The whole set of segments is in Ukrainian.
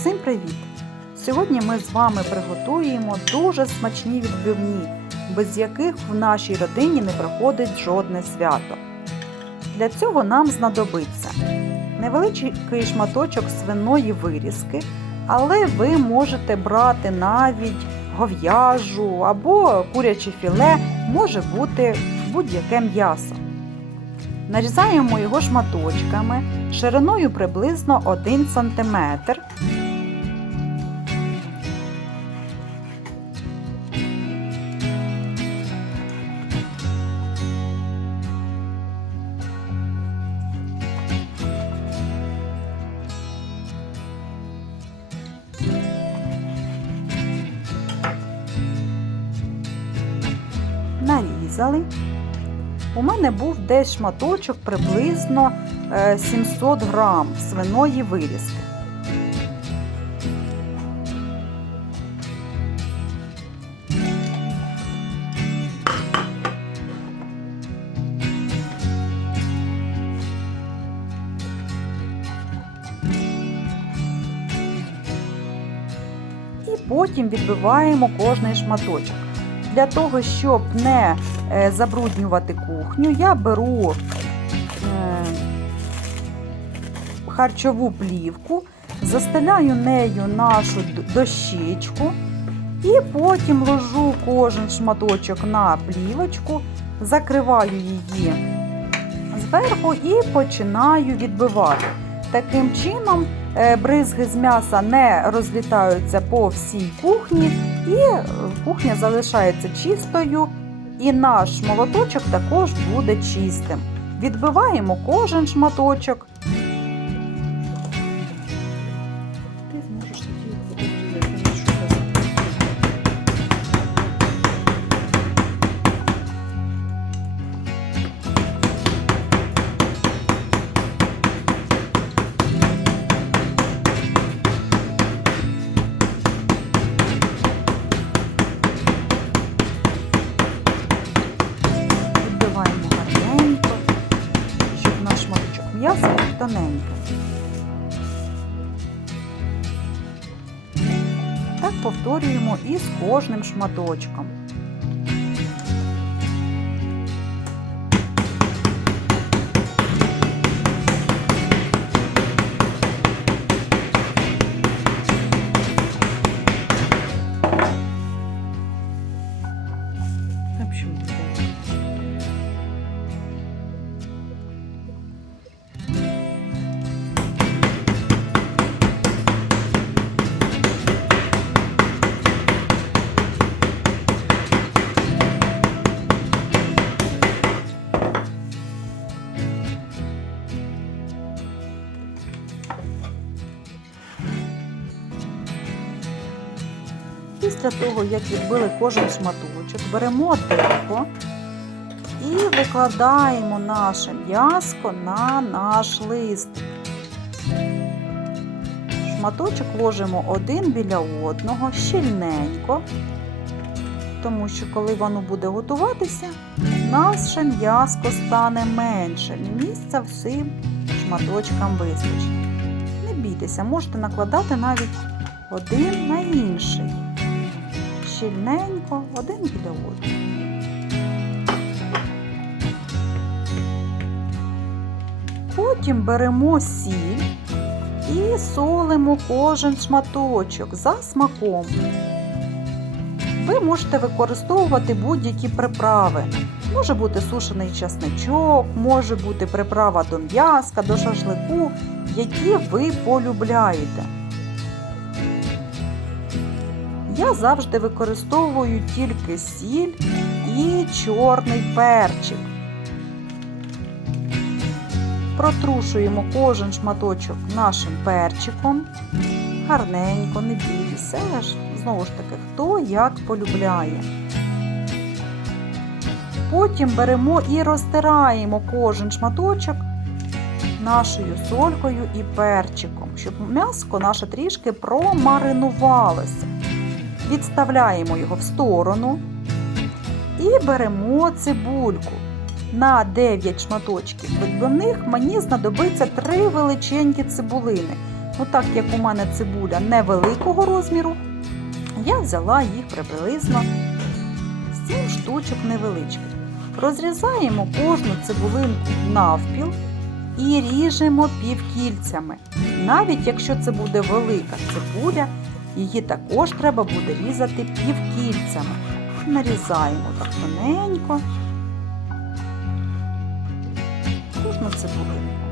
Всім привіт! Сьогодні ми з вами приготуємо дуже смачні відбивні, без яких в нашій родині не проходить жодне свято. Для цього нам знадобиться невеличкий шматочок свиної вирізки, але ви можете брати навіть гов'яжу або куряче філе, може бути будь-яке м'ясо. Нарізаємо його шматочками шириною приблизно 1 см. Нарізали. У мене був десь шматочок приблизно е, 700 грам свиної вирізки. І потім відбиваємо кожний шматочок. Для того, щоб не е, забруднювати кухню, я беру е, харчову плівку, застеляю нею нашу дощечку і потім ложу кожен шматочок на плівочку, закриваю її зверху і починаю відбивати. Таким чином е, бризги з м'яса не розлітаються по всій кухні, і е, кухня залишається чистою, і наш молоточок також буде чистим. Відбиваємо кожен шматочок. М'яса. Так повторюємо і з кожним шматочком. Після того, як відбили кожен шматочок, беремо деко і викладаємо наше м'яско на наш листик. Шматочок ложимо один біля одного, щільненько, тому що коли воно буде готуватися, наше м'яско стане менше. Місця всім шматочкам вистачить. Не бійтеся, можете накладати навіть один на інший щільненько один біля одного. Потім беремо сіль і солимо кожен шматочок за смаком. Ви можете використовувати будь-які приправи. Може бути сушений часничок, може бути приправа до м'яска, до шашлику, які ви полюбляєте. Я завжди використовую тільки сіль і чорний перчик. Протрушуємо кожен шматочок нашим перчиком. Гарненько, не бійтеся, але ж знову ж таки, хто як полюбляє. Потім беремо і розтираємо кожен шматочок нашою солькою і перчиком, щоб м'яско наше трішки промаринувалося відставляємо його в сторону і беремо цибульку. На 9 шматочків відбивних мені знадобиться 3 величенькі цибулини. Отак як у мене цибуля невеликого розміру, я взяла їх приблизно 7 штучок невеличких. Розрізаємо кожну цибулинку навпіл і ріжемо півкільцями. Навіть якщо це буде велика цибуля, її також треба буде різати півкільцями. Нарізаємо так тоненько кожну це Після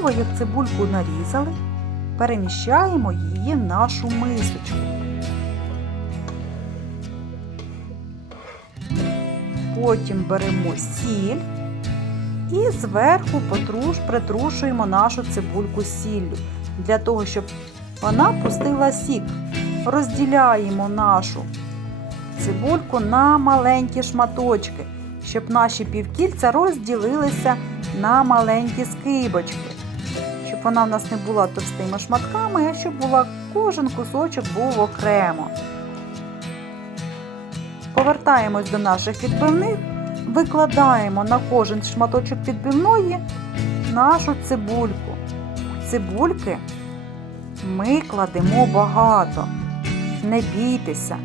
того, як цибульку нарізали, переміщаємо її в нашу мисочку. Потім беремо сіль і зверху потруш, притрушуємо нашу цибульку сіллю для того, щоб вона пустила сік. Розділяємо нашу цибульку на маленькі шматочки, щоб наші півкільця розділилися на маленькі скибочки, щоб вона в нас не була товстими шматками, а щоб була кожен кусочок був окремо. Повертаємось до наших відбивних, викладаємо на кожен шматочок відбивної нашу цибульку. Цибульки ми кладемо багато. Не бійтеся.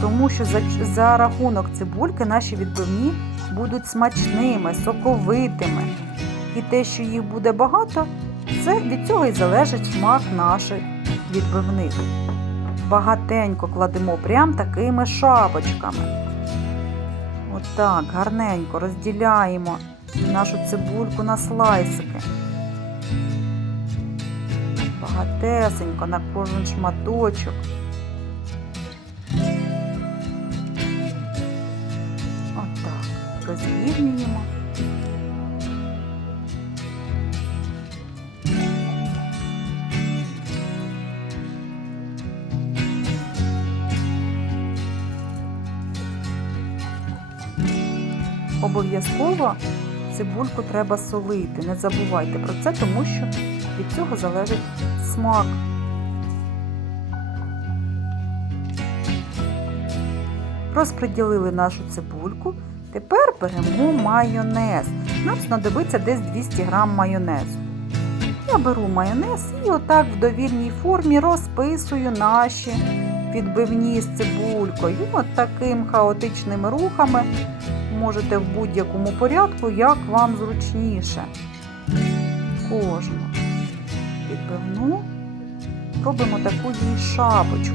Тому що за, за рахунок цибульки наші відбивні будуть смачними, соковитими. І те, що їх буде багато, це від цього і залежить смак наших відбивних. Багатенько кладемо прям такими шапочками. Отак, гарненько розділяємо нашу цибульку на слайсики. Багатесенько на кожен шматочок. Отак. Розрівнюємо. Обов'язково цибульку треба солити. Не забувайте про це, тому що від цього залежить смак. Розподілили нашу цибульку. Тепер беремо майонез. Нам знадобиться десь 200 г майонезу. Я беру майонез і отак в довільній формі розписую наші відбивні з цибулькою. От таким хаотичними рухами можете в будь-якому порядку, як вам зручніше. Кожну відбивну робимо таку їй шапочку.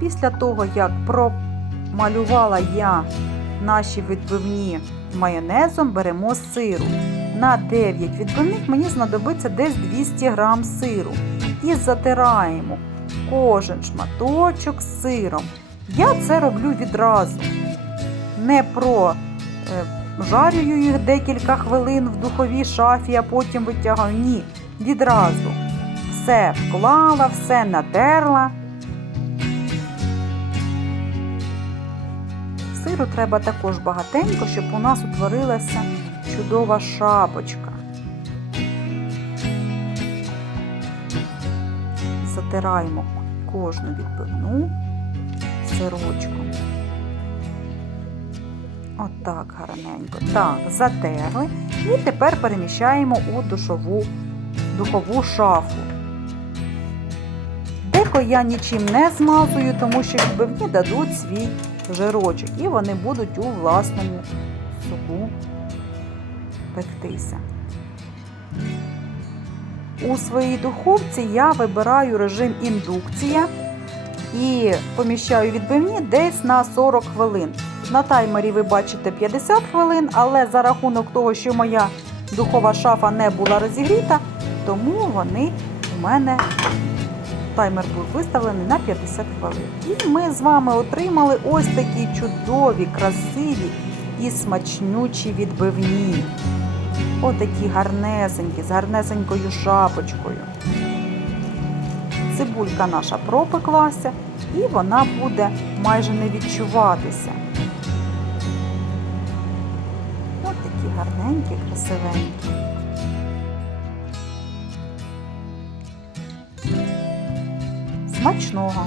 Після того, як промалювала я наші відбивні майонезом, беремо сиру. На 9 відбивних мені знадобиться десь 200 грам сиру. І затираємо кожен шматочок сиром. Я це роблю відразу. Не про е, їх декілька хвилин в духовій шафі, а потім витягаю. Ні, відразу. Все вклала, все натерла. Сиру треба також багатенько, щоб у нас утворилася чудова шапочка. Затираємо кожну відбивну сирочком. Отак гарненько. Так, затерли. І тепер переміщаємо у душову, духову шафу. Деко я нічим не змазую, тому що відбивні дадуть свій жирочок і вони будуть у власному соку пектися. У своїй духовці я вибираю режим індукція і поміщаю відбивні десь на 40 хвилин. На таймері ви бачите 50 хвилин, але за рахунок того, що моя духова шафа не була розігріта, тому вони у мене таймер був виставлений на 50 хвилин. І ми з вами отримали ось такі чудові, красиві і смачнючі відбивні. Отакі гарнесенькі, з гарнесенькою шапочкою. Цибулька наша пропеклася і вона буде майже не відчуватися. Ось такі гарненькі, красивенькі. Смачного!